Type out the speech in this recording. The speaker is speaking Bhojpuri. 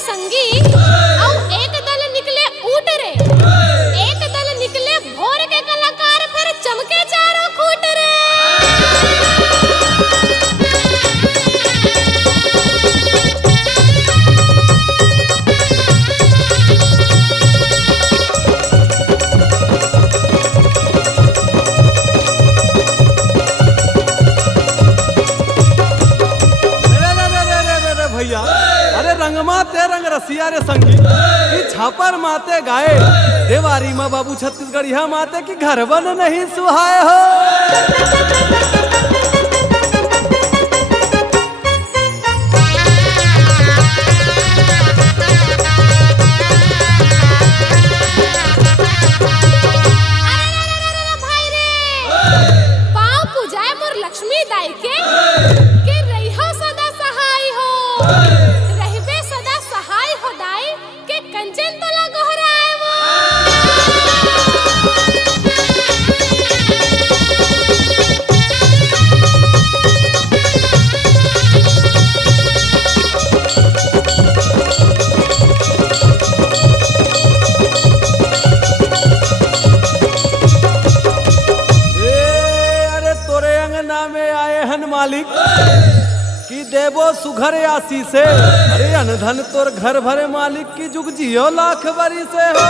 संगी औ एक दल निकले ऊट रे, एक दल निकले भोर के कलाकार फिर चमके चारों खूट रे। भैया अरे रंग माते रंग रसिया रे संगी की छापर माते गाए देवारी माँ बाबू छत्तीसगढ़िया माते की घर बन नहीं सुहाए हो। भाई रे पाँव पूजाए मोर लक्ष्मी दाई के रहिहो सदा सहाय हो, रहबे सदा सहाय हो दाई के कंचन तला गोहराए वो। अरे तोरे अंगना में आए हन मालिक की देवो सुघर आसी से, अरे अनधन तोर घर भरे मालिक की जुग जियो लाख बरी से हो।